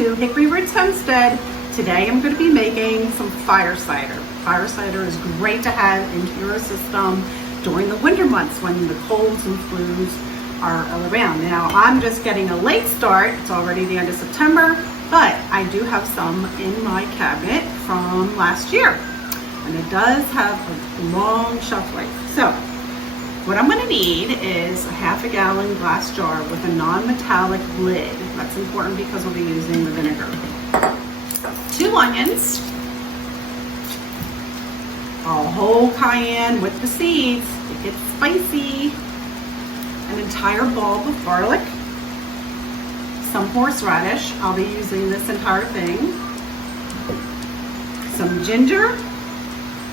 to Hickory Roots Homestead. Today I'm going to be making some fire cider. Fire cider is great to have into your system during the winter months when the colds and flus are all around. Now I'm just getting a late start. It's already the end of September, but I do have some in my cabinet from last year. And it does have a long shelf life. So what I'm going to need is a ½ gallon glass jar with a non-metallic lid. That's important because we'll be using the vinegar. So 2 onions, a whole cayenne with the seeds. It gets spicy. An entire bulb of garlic, some horseradish. I'll be using this entire thing. Some ginger.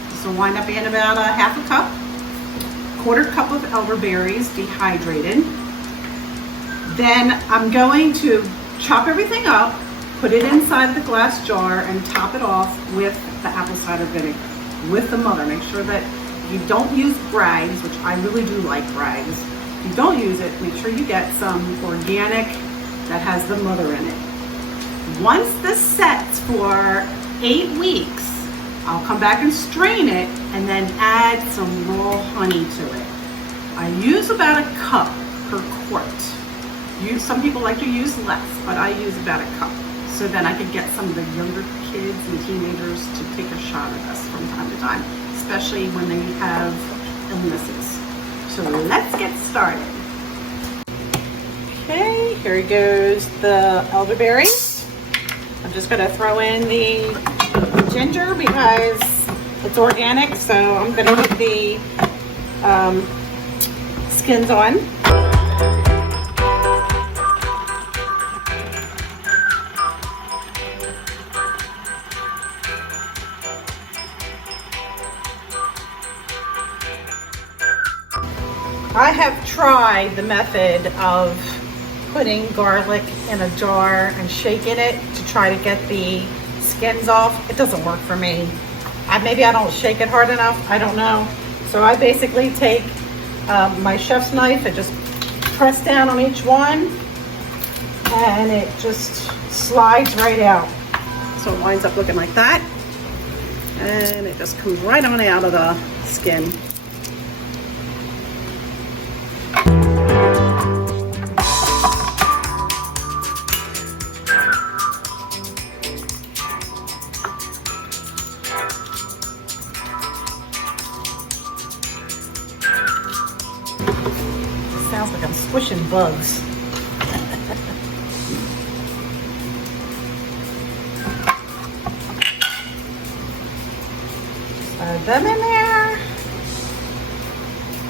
This will wind up being about a ½ cup. 1/4 cup of elderberries dehydrated. Then I'm going to chop everything up, put it inside the glass jar, and top it off with the apple cider vinegar, with the mother. Make sure that you don't use Bragg's, which I really do like Bragg's. If you don't use it, make sure you get some organic that has the mother in it. Once this sets for 8 weeks, I'll come back and strain it and then add some raw honey to it. I use about a cup per quart. Some people like to use less, but I use about a cup. So then I could get some of the younger kids and teenagers to take a shot of this from time to time, especially when they have illnesses. So let's get started. Okay, here goes the elderberries. I'm just gonna throw in the ginger because it's organic, so I'm gonna put the skins on. I have tried the method of putting garlic in a jar and shaking it to try to get the skins off. It doesn't work for me. Maybe I don't shake it hard enough, I don't know. So I basically take my chef's knife and just press down on each one, and it just slides right out. So it winds up looking like that, and it just comes right on out of the skin. Sounds like I'm squishing bugs. Add them in there.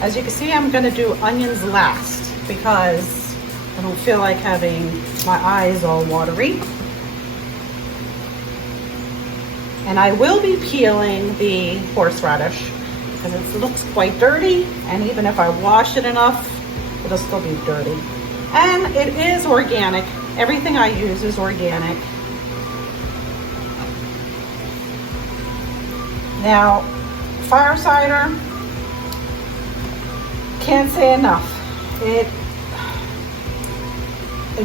As you can see, I'm going to do onions last because I don't feel like having my eyes all watery. And I will be peeling the horseradish because it looks quite dirty, and even if I wash it enough, it'll still be dirty. And it is organic. Everything I use is organic. Now, fire cider, can't say enough. It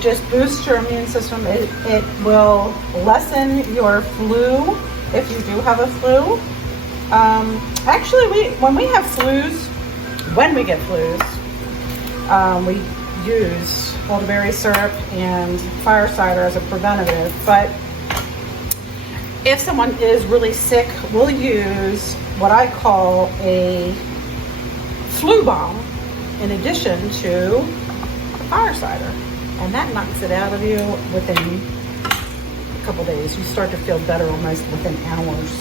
just boosts your immune system. It will lessen your flu if you do have a flu. Actually, when we get flus, we use elderberry syrup and fire cider as a preventative. But if someone is really sick, we'll use what I call a flu bomb in addition to fire cider. And that knocks it out of you within a couple days. You start to feel better almost within hours.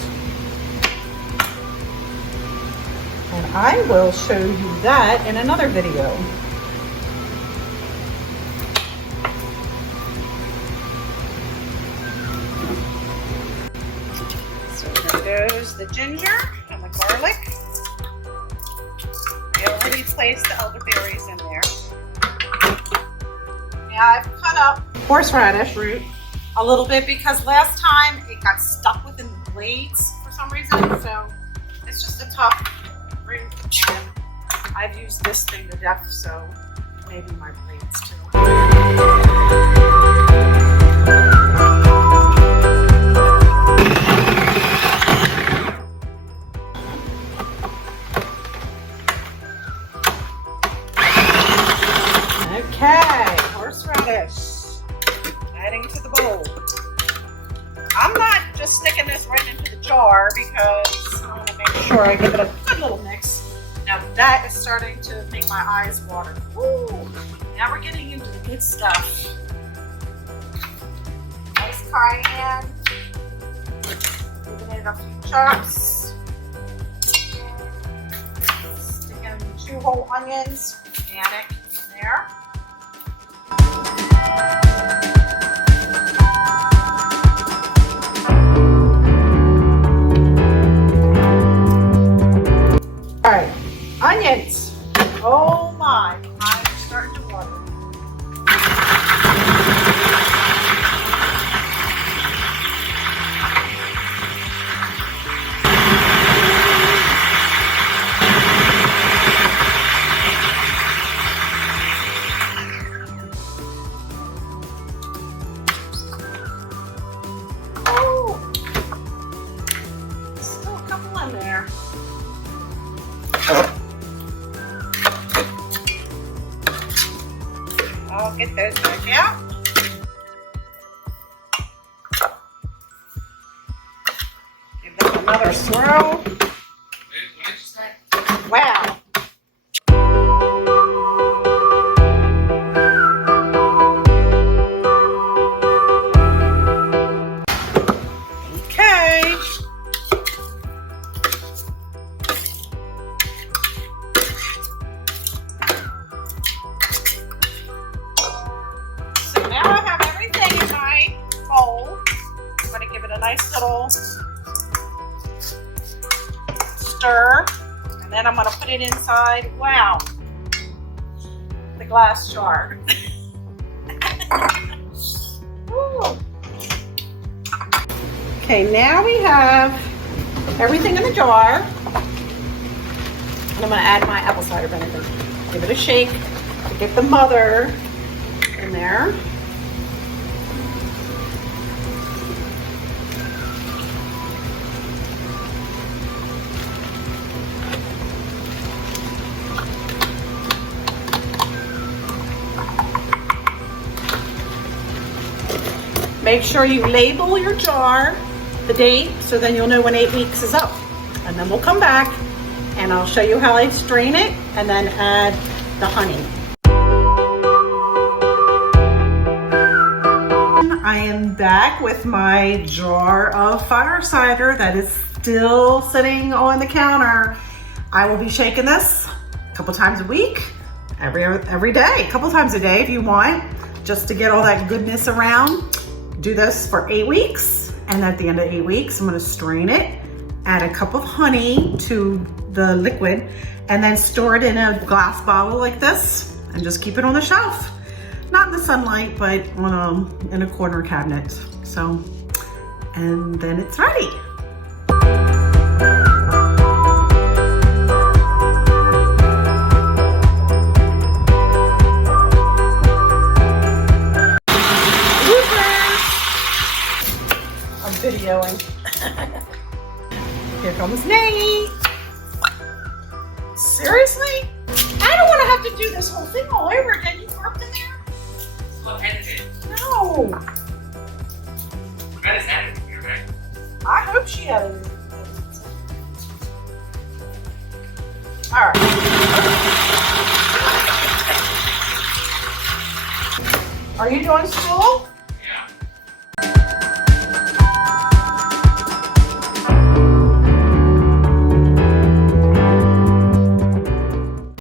And I will show you that in another video. So there goes the ginger and the garlic. I already placed the elderberries in there. Now I've cut up horseradish root a little bit because last time it got stuck within the blades for some reason. So it's just a tough root, and I've used this thing to death, so maybe my blades too. this. Adding to the bowl. I'm not just sticking this right into the jar because I want to make sure I give it a good little mix. Now that is starting to make my eyes water. Ooh, now we're getting into the good stuff. Nice cayenne. Giving it a few chops. Sticking 2 whole onions, organic, in there. All right, onions. Oh my, I'm starting to water. Oh, still a couple in there. I'll get those back out. Give them another swirl. Wow. Okay. Nice little stir, and then I'm going to put it inside. Wow, the glass jar. Okay, now we have everything in the jar, and I'm going to add my apple cider vinegar. Give it a shake to get the mother in there. Make sure you label your jar, the date, so then you'll know when 8 weeks is up. And then we'll come back and I'll show you how I strain it and then add the honey. I am back with my jar of fire cider that is still sitting on the counter. I will be shaking this a couple times a week, every day, a couple times a day if you want, just to get all that goodness around. Do this for 8 weeks, and at the end of 8 weeks, I'm gonna strain it, add a cup of honey to the liquid, and then store it in a glass bottle like this, and just keep it on the shelf. Not in the sunlight, but in a corner cabinet. So, and then it's ready. Videoing. Here comes Nate. Seriously? I don't want to have to do this whole thing all over again. You worked in there? Look, edited. No. That is edited here, right? I hope she edited it. All right. Are you doing school?